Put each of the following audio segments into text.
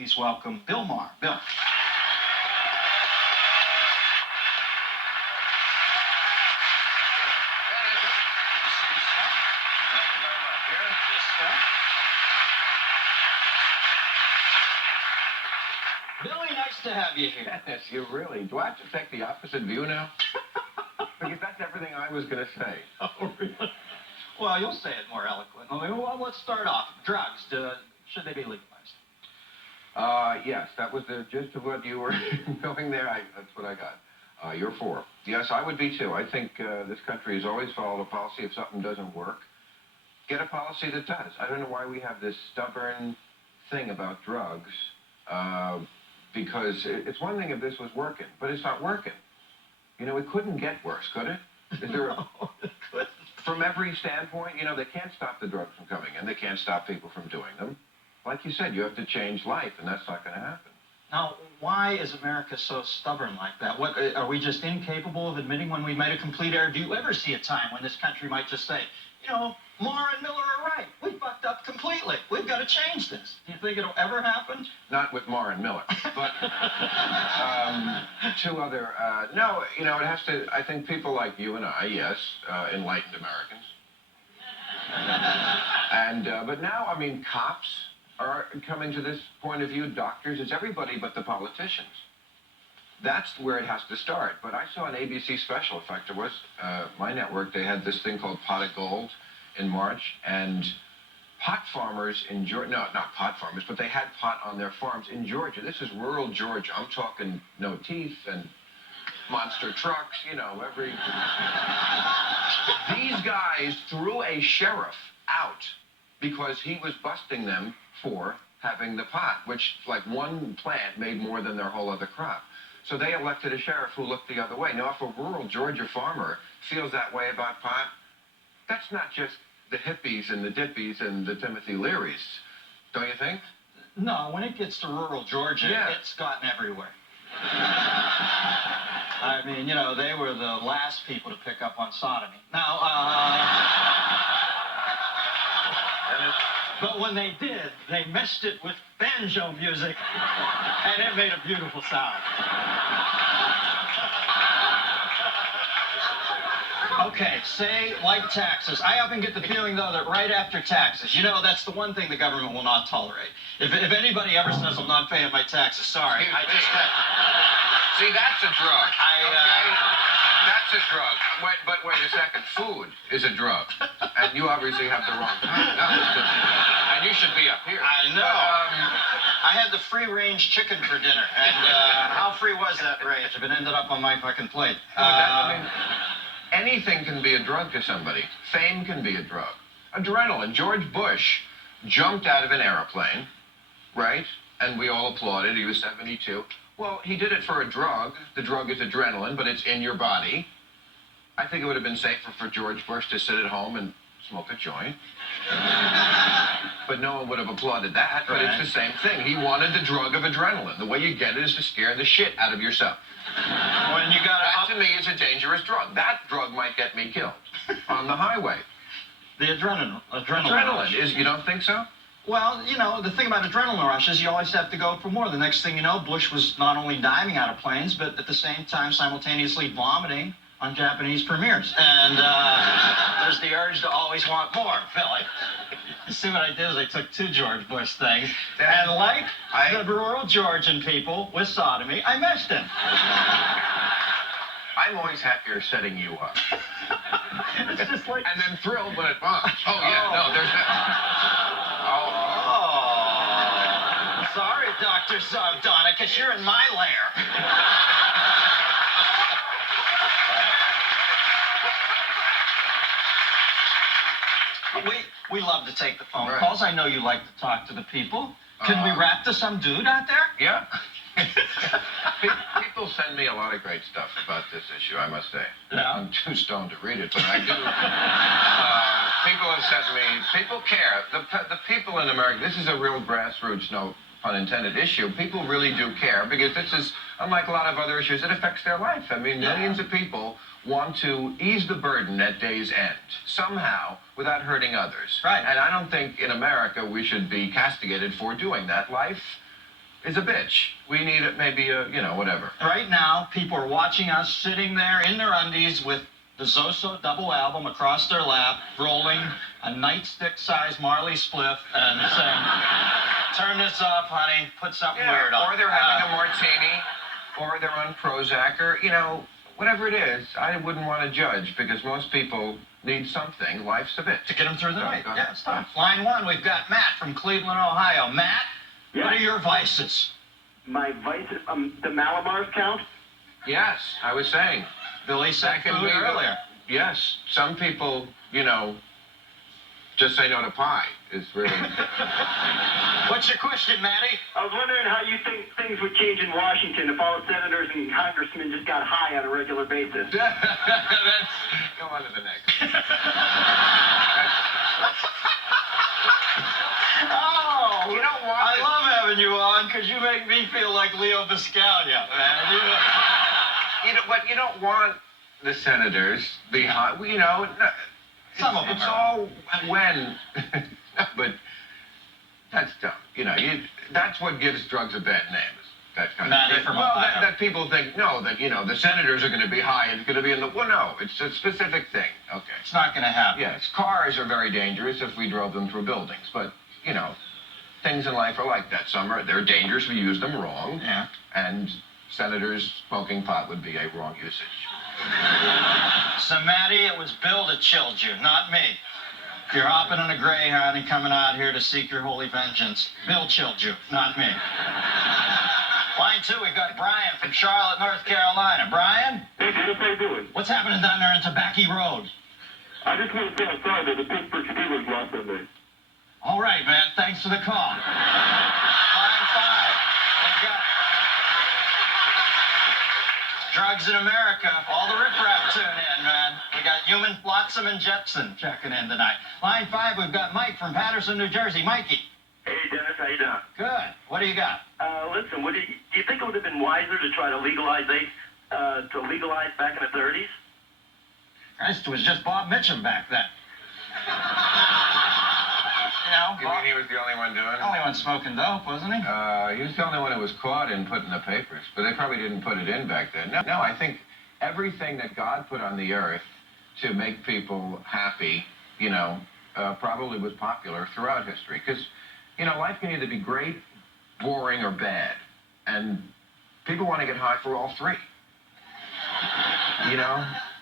Please welcome Bill Maher. Bill. Billy, nice to have you here. Yes, you really. Do I have to take the opposite view now? Because that's everything I was going to say. Oh, really? Well, you'll say it more eloquently. Well, let's start off. Drugs, should they be legalized? Yes, that was the gist of what you were going there. That's what I got. You're for. Yes, I would be too. I think this country has always followed a policy. If something doesn't work, get a policy that does. I don't know why we have this stubborn thing about drugs. Because it's one thing if this was working, but it's not working. You know, it couldn't get worse, could it? Is there No, it couldn't. From every standpoint, you know, they can't stop the drugs from coming in. They can't stop people from doing them. Like you said, you have to change life, and that's not going to happen. Now, why is America so stubborn like that? What, are we just incapable of admitting when we made a complete error? Do you ever see a time when this country might just say, you know, Maher and Miller are right. We fucked up completely. We've got to change this. Do you think it'll ever happen? Not with Maher and Miller, but two other, no, you know, it has to, I think people like you and I, yes, enlightened Americans. And, but now, I mean, cops are coming to this point of view, doctors, it's everybody but the politicians. That's where it has to start. But I saw an ABC special, in fact, it was my network, they had this thing called Pot of Gold in March, and pot farmers in Georgia, no, not pot farmers, but they had pot on their farms in Georgia. This is rural Georgia. I'm talking no teeth and monster trucks, you know, every... These guys threw a sheriff out because he was busting them for having the pot, which, like, one plant made more than their whole other crop. So they elected a sheriff who looked the other way. Now, if a rural Georgia farmer feels that way about pot, that's not just the hippies and the dippies and the Timothy Learys, don't you think? No, when it gets to rural Georgia, Yeah. It's gotten everywhere. I mean, you know, they were the last people to pick up on sodomy. Now, but when they did, they meshed it with banjo music, and it made a beautiful sound. Okay, say, like taxes. I often get the feeling, though, that right after taxes, you know, that's the one thing the government will not tolerate. If anybody ever says I'm not paying my taxes, sorry. Excuse me. See, that's a drug. Okay? That's a drug. But wait a second. Food is a drug. And you obviously have the wrong kind. And you should be up here. I know. I had the free-range chicken for dinner. And how free was that range if it ended up on my fucking plate? I mean, anything can be a drug to somebody. Fame can be a drug. Adrenaline. George Bush jumped out of an airplane, right? And we all applauded. He was 72. Well, he did it for a drug. The drug is adrenaline, but it's in your body. I think it would have been safer for George Bush to sit at home and smoke a joint. But no one would have applauded that. But it's the same thing. He wanted the drug of adrenaline. The way you get it is to scare the shit out of yourself. When you got that, to me, is a dangerous drug. That drug might get me killed on the highway. The adrenaline is, you don't think so? Well, you know, the thing about adrenaline rush is you always have to go for more. The next thing you know, Bush was not only diving out of planes, but at the same time simultaneously vomiting on Japanese premieres. And there's the urge to always want more, Philly. You see what I did is I took two George Bush things, and like the rural Georgian people with sodomy, I meshed them. I'm always happier setting you up. It's just like... And then thrilled when it bombs. Oh, yeah, no, there's that... Sorry, Dr. Sardonicus, you're in my lair. We love to take the phone calls. I know you like to talk to the people. Can we rap to some dude out there? Yeah. People send me a lot of great stuff about this issue, I must say. Yeah. I'm too stoned to read it, but I do. People have sent me, people care. The people in America, this is a real grassroots, no pun intended, issue. People really do care because this is, unlike a lot of other issues, it affects their life. I mean, millions of people want to ease the burden at day's end, somehow, without hurting others. Right. And I don't think in America we should be castigated for doing that. Life is a bitch. We need maybe a, whatever. Right now, people are watching us sitting there in their undies with the Zoso double album across their lap, rolling a nightstick-sized Marley spliff and saying, turn this off, honey, put something weird on. Or they're having a martini, or they're on Prozac, or, whatever it is. I wouldn't want to judge because most people need something. Life's a bitch. To get them through the night. Go Yeah, ahead. it's tough. Line 1, we've got Matt from Cleveland, Ohio. Matt, Yeah. what are your vices? My vices, the Malamars count? Yes, I was saying. Billy said That can food be earlier. Yes, some people, just say no to pie is really... What's your question, Matty? I was wondering how you think things would change in Washington if all the senators and congressmen just got high on a regular basis. Go on to the next. Oh, You don't want I it. love having you on because you make me feel like Leo Biscaglia, man. You don't want the senators behind, Some of them it's are. all when, but that's dumb. That's what gives drugs a bad name. That kind Matty of thing. from Well, Ohio. that people think, no, that, the senators are going to be high, it's going to be in the, well, no, it's a specific thing. Okay. It's not going to happen. Yes, cars are very dangerous if we drove them through buildings, but, things in life are like that. They're dangerous if we use them wrong. Yeah. And senators smoking pot would be a wrong usage. So, Matty, it was Bill that chilled you, not me. You're hopping on a Greyhound and coming out here to seek your holy vengeance. Bill chilled you, not me. Line 2, we've got Brian from Charlotte, North Carolina. Brian, Hey, Dennis, how you doing? what's happening down there in Tobacco Road? I just want to say I'm sorry that the Pittsburgh Steelers lost Sunday. All right, man. Thanks for the call. Line 5. We've got Drugs in America. All the riffraff tune in, man. We got Human Flotsam and Jetsam checking in tonight. Line 5, we've got Mike from Patterson, New Jersey. Mikey. Hey, Dennis, how you doing? Good. What do you got? Listen, do you think it would have been wiser to try to legalize back in the 30s? Christ, it was just Bob Mitchum back then. You mean he was the only one doing it? Only one smoking dope, wasn't he? He was the only one who was caught and put in the papers, but they probably didn't put it in back then. No, I think everything that God put on the earth to make people happy, probably was popular throughout history. Because, life can either be great, boring, or bad. And people want to get high for all three.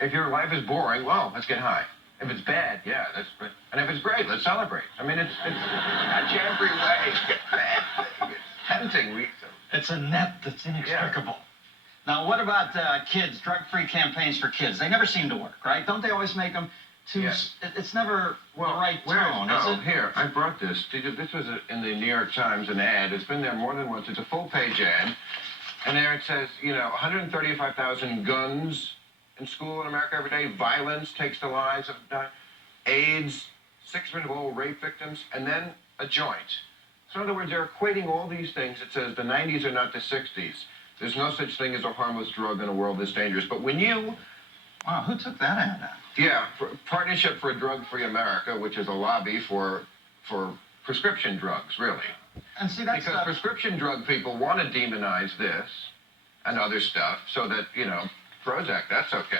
If your life is boring, well, let's get high. If it's bad, yeah, that's great. And if it's great, let's celebrate. I mean, it's every way. It's tempting. It's a net that's inextricable. Now, what about kids, drug-free campaigns for kids? They never seem to work, right? Don't they always make them too... Yes. It's never the right tone, is it? Here, I brought this. This was in the New York Times, an ad. It's been there more than once. It's a full-page ad. And there it says, 135,000 guns in school in America every day. Violence takes the lives of AIDS, 6 million of old rape victims, and then a joint. So in other words, they're equating all these things. It says the 90s are not the 60s. There's no such thing as a harmless drug in a world this dangerous. But when you... Wow, who took that ad out? Yeah, Partnership for a Drug-Free America, which is a lobby for prescription drugs, really. And see, that's... Because prescription drug people want to demonize this and other stuff so that, Prozac, that's okay.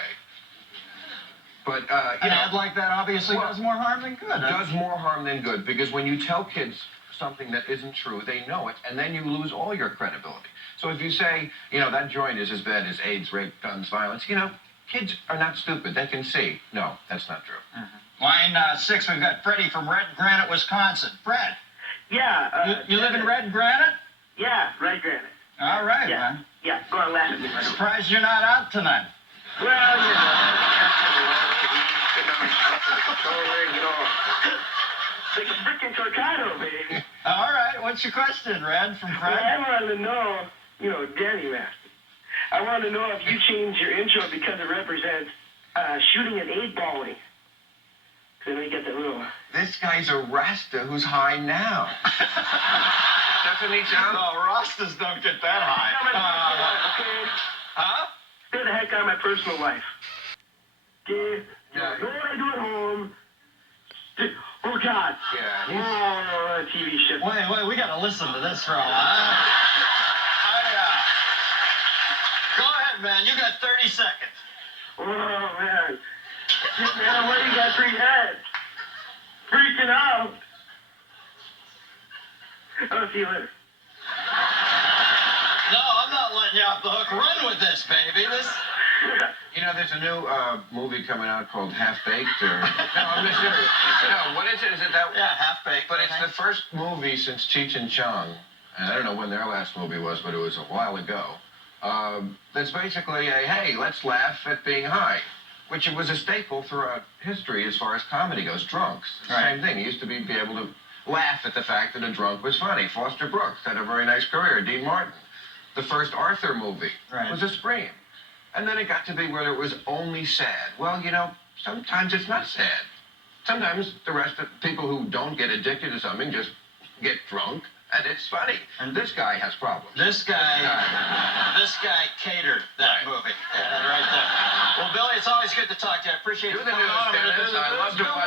But, an ad like that obviously does more harm than good. Does more harm than good, because when you tell kids something that isn't true, they know it, and then you lose all your credibility. So if you say, that joint is as bad as AIDS, rape, guns, violence, kids are not stupid. They can see. No, that's not true. Mm-hmm. Line 6, we've got Freddie from Red Granite, Wisconsin. Fred, Yeah. you live in Red Granite? Yeah, Red Granite. All right, Yeah. man. Yeah, go on, laugh at me. Surprised you're not out tonight. Well, like a freaking tornado, baby. All right, what's your question, Red from Well, Fred? I wanted to know, Danny Master. I wanted to know if you changed your intro because it represents shooting at 8-balling. Because I know you got that little... This guy's a Rasta who's high now. Doesn't he sound... No, Rastas don't get that high. Okay? Huh? Stay the heck out of my personal life. Okay? Yeah. Know what I do at home. Oh, God. Yeah, Oh, TV shit. Wait, we gotta listen to this for a while. 30 seconds. Oh, man. Shit, man, what do you got 3 heads? Freaking out. I'll see you later. No, I'm not letting you off the hook. Run with this, baby. This. You know, there's a new movie coming out called Half Baked, or no, I'm just serious. No, what is it? Is it that? Yeah, Half Baked. But it's the first movie since Cheech and Chong, and I don't know when their last movie was, but it was a while ago. That's basically a hey, let's laugh at being high, which was a staple throughout history as far as comedy goes. Drunks, Right. same thing. You used to be able to laugh at the fact that a drunk was funny. Foster Brooks had a very nice career. Dean Martin. The first Arthur movie was a scream. And then it got to be where it was only sad. Well, you know, sometimes it's not sad. Sometimes the rest of people who don't get addicted to something just get drunk, and it's funny. And this guy has problems. This guy catered that movie. Yeah, right there. Well, Billy, it's always good to talk to you. I appreciate you Do the coming news, on. I'm gonna Dennis. do the I news. love to Bill watch